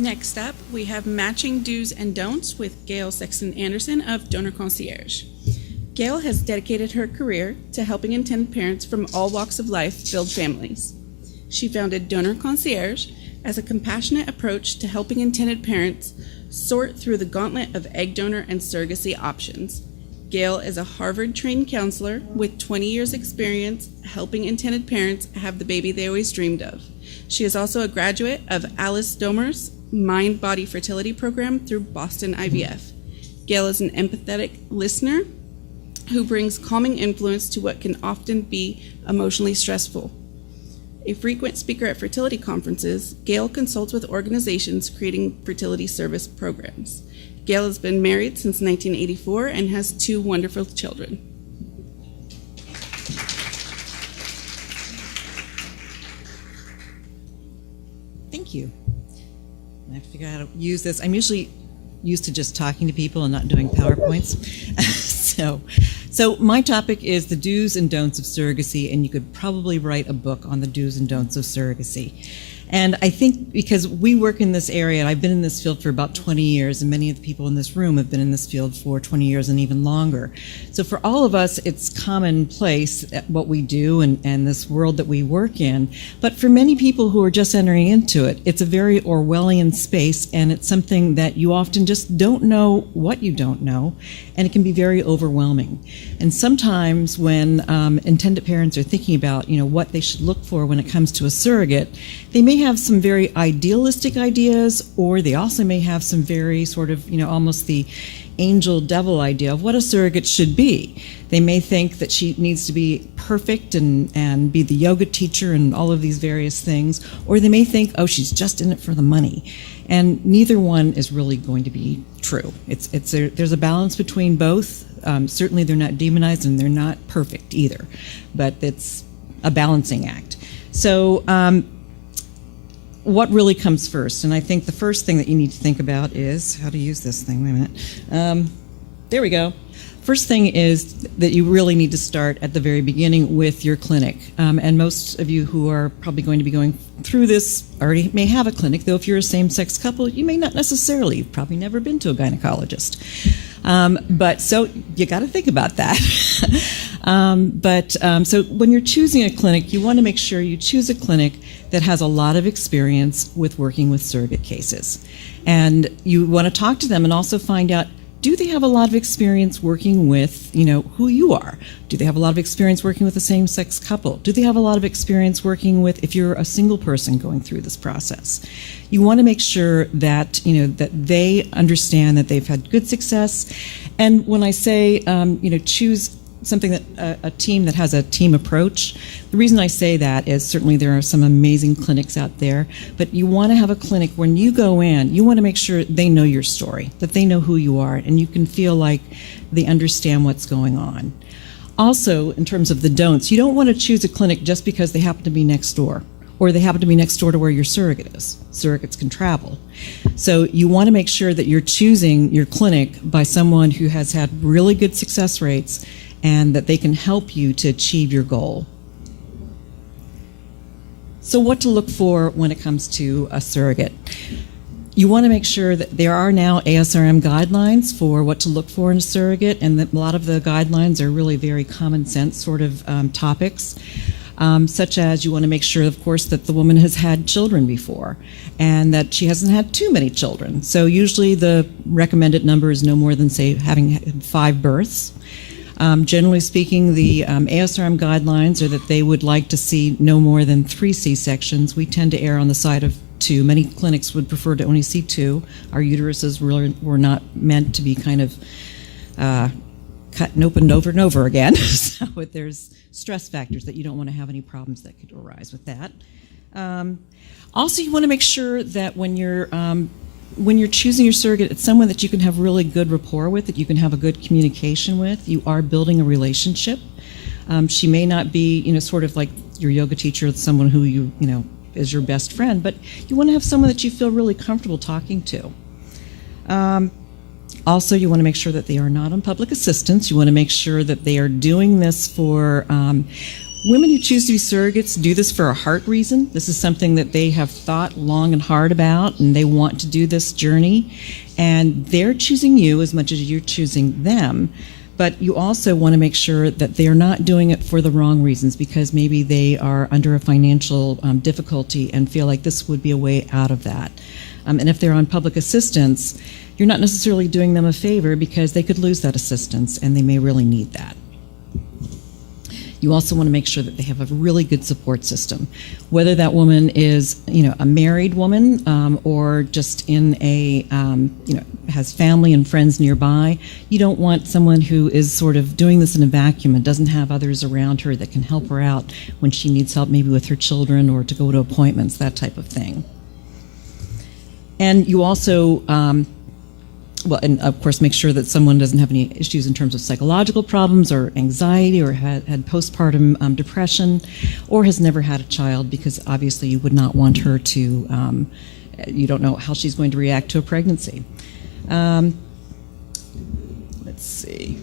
Next up, we have Matching Do's and Don'ts with Gail Sexton Anderson of Donor Concierge. Gail has dedicated her career to helping intended parents from all walks of life build families. She founded Donor Concierge as a compassionate approach to helping intended parents sort through the gauntlet of egg donor and surrogacy options. Gail is a Harvard-trained counselor with 20 years' experience helping intended parents have the baby they always dreamed of. She is also a graduate of Alice Domer's Mind-Body Fertility Program through Boston IVF. Gail is an empathetic listener who brings calming influence to what can often be emotionally stressful. A frequent speaker at fertility conferences, Gail consults with organizations creating fertility service programs. Gail has been married since 1984 and has 2 wonderful children. Thank you. I have to figure out how to use this. I'm usually used to just talking to people and not doing PowerPoints. So my topic is the do's and don'ts of surrogacy, and you could probably write a book on the do's and don'ts of surrogacy. And I think because we work in this area, and I've been in this field for about 20 years, and many of the people in this room have been in this field for 20 years and even longer. So for all of us, it's commonplace at what we do and this world that we work in. But for many people who are just entering into it, it's a very Orwellian space, and it's something that you often just don't know what you don't know, and it can be very overwhelming. And sometimes when intended parents are thinking about, what they should look for when it comes to a surrogate, they may have some very idealistic ideas, or they also may have some very sort of, almost the angel devil idea of what a surrogate should be. They may think that she needs to be perfect and be the yoga teacher and all of these various things, or they may think, oh, she's just in it for the money. And neither one is really going to be true. There's a balance between both. Certainly they're not demonized and they're not perfect either, but it's a balancing act. So what really comes first? And I think the first thing that you need to think about is how to use this thing. Wait a minute. There we go. First thing is that you really need to start at the very beginning with your clinic. And most of you who are probably going to be going through this already may have a clinic, though if you're a same-sex couple, you may not necessarily. You've probably never been to a gynecologist. But so you got to think about that. So when you're choosing a clinic, you want to make sure you choose a clinic that has a lot of experience with working with surrogate cases. And you want to talk to them and also find out, do they have a lot of experience working with, who you are? Do they have a lot of experience working with a same-sex couple? Do they have a lot of experience working with, if you're a single person going through this process? You want to make sure that, that they understand that they've had good success. And when I say, choose something that a team that has a team approach, the reason I say that is certainly there are some amazing clinics out there, but you want to have a clinic when you go in, you want to make sure they know your story, that they know who you are, and you can feel like they understand what's going on. Also, in terms of the don'ts, you don't want to choose a clinic just because they happen to be next door, or they happen to be next door to where your surrogate is. Surrogates can travel. So you want to make sure that you're choosing your clinic by someone who has had really good success rates and that they can help you to achieve your goal. So what to look for when it comes to a surrogate? You want to make sure that there are now ASRM guidelines for what to look for in a surrogate, and that a lot of the guidelines are really very common sense sort of topics, such as you want to make sure, of course, that the woman has had children before and that she hasn't had too many children. So usually the recommended number is no more than, say, having had 5 births. Generally speaking, the ASRM guidelines are that they would like to see no more than 3 C-sections. We tend to err on the side of 2. Many clinics would prefer to only see 2. Our uteruses really were not meant to be kind of cut and opened over and over again. So there's stress factors that you don't want to have any problems that could arise with that. Also, you want to make sure that when you're choosing your surrogate, it's someone that you can have really good rapport with, that you can have a good communication with. You are building a relationship. She may not be, sort of like your yoga teacher, someone who you is your best friend, but you want to have someone that you feel really comfortable talking to. Also, you want to make sure that they are not on public assistance. You want to make sure that they are doing this for Women who choose to be surrogates do this for a heart reason. This is something that they have thought long and hard about, and they want to do this journey. And they're choosing you as much as you're choosing them. But you also want to make sure that they're not doing it for the wrong reasons, because maybe they are under a financial difficulty and feel like this would be a way out of that. And if they're on public assistance, you're not necessarily doing them a favor, because they could lose that assistance and they may really need that. You also want to make sure that they have a really good support system, whether that woman is, a married woman or just in a, has family and friends nearby. You don't want someone who is sort of doing this in a vacuum and doesn't have others around her that can help her out when she needs help, maybe with her children or to go to appointments, that type of thing. And you also, and of course, make sure that someone doesn't have any issues in terms of psychological problems or anxiety, or had postpartum depression, or has never had a child, because obviously you would not want her to, you don't know how she's going to react to a pregnancy. Let's see.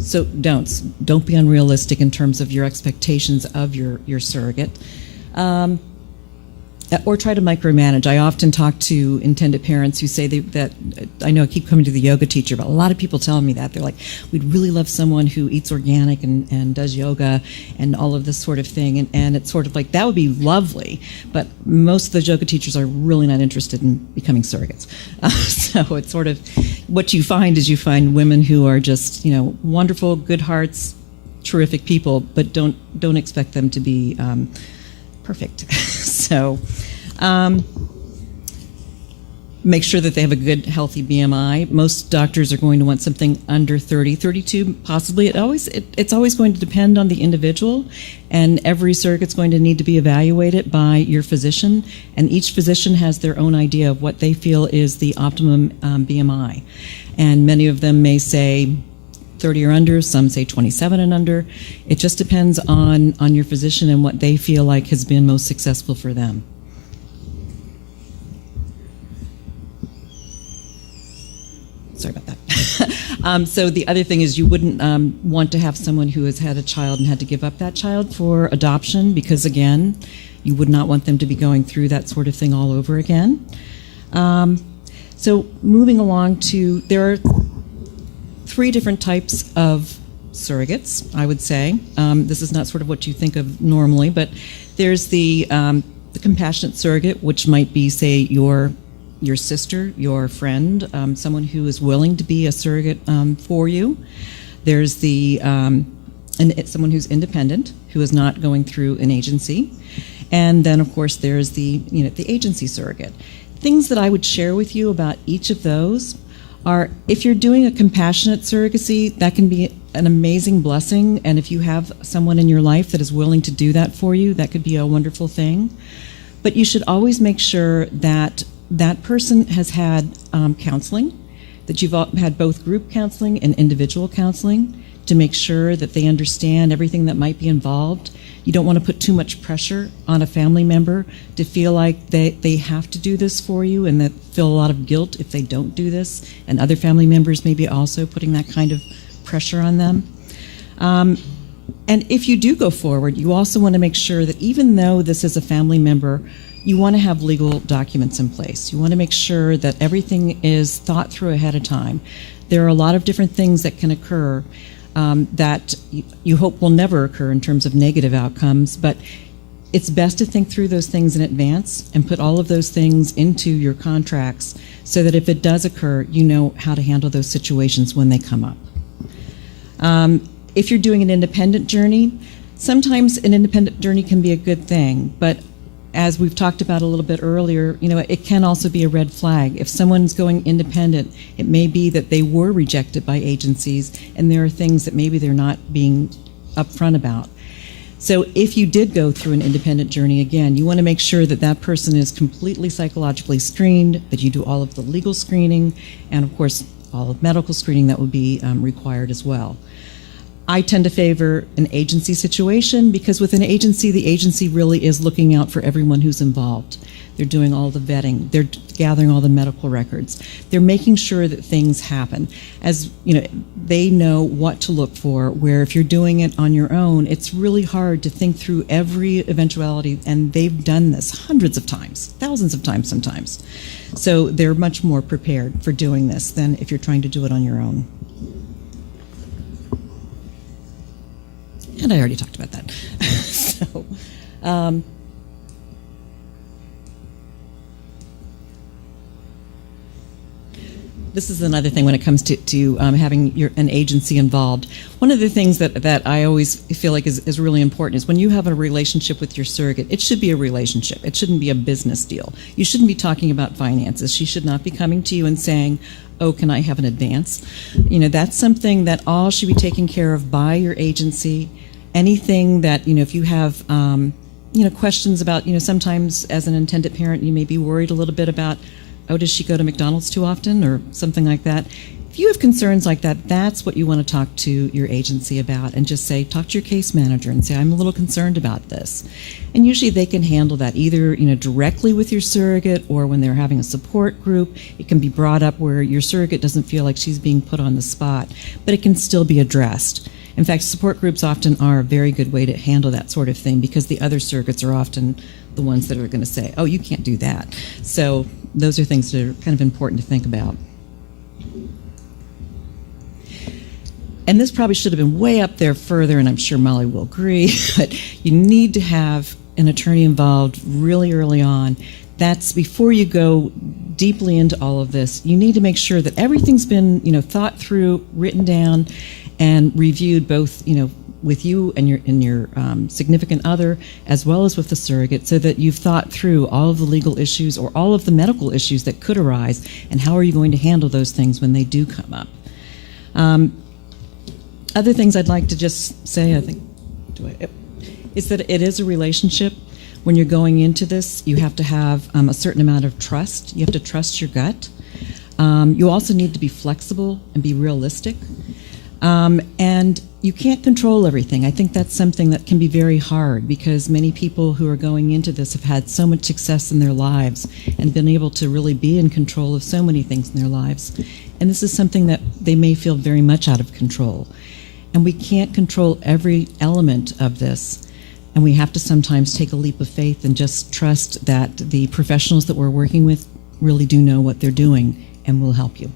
So don't be unrealistic in terms of your expectations of your surrogate. Or try to micromanage. I often talk to intended parents who say that, I know I keep coming to the yoga teacher, but a lot of people tell me that. They're like, we'd really love someone who eats organic and does yoga and all of this sort of thing. And it's sort of like, that would be lovely. But most of the yoga teachers are really not interested in becoming surrogates. So it's sort of, what you find is you find women who are just, wonderful, good hearts, terrific people, but don't expect them to be perfect. So make sure that they have a good, healthy BMI. Most doctors are going to want something under 30, 32, possibly. It's always going to depend on the individual, and every surrogate's going to need to be evaluated by your physician, and each physician has their own idea of what they feel is the optimum BMI. And many of them may say 30 or under, some say 27 and under. It just depends on your physician and what they feel like has been most successful for them. Sorry about that. So the other thing is, you wouldn't want to have someone who has had a child and had to give up that child for adoption, because again, you would not want them to be going through that sort of thing all over again. So moving along to, there are 3 different types of surrogates, I would say. This is not sort of what you think of normally, but there's the compassionate surrogate, which might be, say, your sister, your friend, someone who is willing to be a surrogate for you. There's someone who's independent, who is not going through an agency. And then, of course, there's the agency surrogate. Things that I would share with you about each of those are, if you're doing a compassionate surrogacy, that can be an amazing blessing. And if you have someone in your life that is willing to do that for you, that could be a wonderful thing. But you should always make sure that that person has had counseling, that you've had both group counseling and individual counseling, to make sure that they understand everything that might be involved. You don't want to put too much pressure on a family member to feel like they have to do this for you, and that feel a lot of guilt if they don't do this, and other family members may be also putting that kind of pressure on them. And if you do go forward, you also want to make sure that even though this is a family member, you want to have legal documents in place. You want to make sure that everything is thought through ahead of time. There are a lot of different things that can occur that you hope will never occur in terms of negative outcomes, but it's best to think through those things in advance and put all of those things into your contracts, so that if it does occur, you know how to handle those situations when they come up. If you're doing an independent journey, sometimes an independent journey can be a good thing, but as we've talked about a little bit earlier, it can also be a red flag. If someone's going independent, it may be that they were rejected by agencies, and there are things that maybe they're not being upfront about. So if you did go through an independent journey, again, you want to make sure that that person is completely psychologically screened, that you do all of the legal screening, and of course, all of medical screening that would be required as well. I tend to favor an agency situation, because with an agency, the agency really is looking out for everyone who's involved. They're doing all the vetting. They're gathering all the medical records. They're making sure that things happen. As you know, they know what to look for, where if you're doing it on your own, it's really hard to think through every eventuality, and they've done this hundreds of times, thousands of times sometimes. So they're much more prepared for doing this than if you're trying to do it on your own. And I already talked about that. So, this is another thing when it comes to having an agency involved. One of the things that I always feel like is really important is when you have a relationship with your surrogate, it should be a relationship. It shouldn't be a business deal. You shouldn't be talking about finances. She should not be coming to you and saying, oh, can I have an advance? You know, that's something that all should be taken care of by your agency. Anything that, you know, if you have, questions about, sometimes as an intended parent, you may be worried a little bit about, oh, does she go to McDonald's too often or something like that? If you have concerns like that, that's what you want to talk to your agency about, and just say, talk to your case manager and say, I'm a little concerned about this. And usually they can handle that either, directly with your surrogate, or when they're having a support group, it can be brought up where your surrogate doesn't feel like she's being put on the spot, but it can still be addressed. In fact, support groups often are a very good way to handle that sort of thing, because the other surrogates are often the ones that are going to say, oh, you can't do that. So those are things that are kind of important to think about. And this probably should have been way up there further, and I'm sure Molly will agree, but you need to have an attorney involved really early on. That's before you go deeply into all of this. You need to make sure that everything's been, thought through, written down, and reviewed both, with you and your significant other, as well as with the surrogate, so that you've thought through all of the legal issues or all of the medical issues that could arise, and how are you going to handle those things when they do come up. Other things I'd like to just say, is that it is a relationship. When you're going into this, you have to have a certain amount of trust. You have to trust your gut. You also need to be flexible and be realistic. And you can't control everything. I think that's something that can be very hard, because many people who are going into this have had so much success in their lives and been able to really be in control of so many things in their lives. And this is something that they may feel very much out of control. And we can't control every element of this. And we have to sometimes take a leap of faith and just trust that the professionals that we're working with really do know what they're doing and will help you.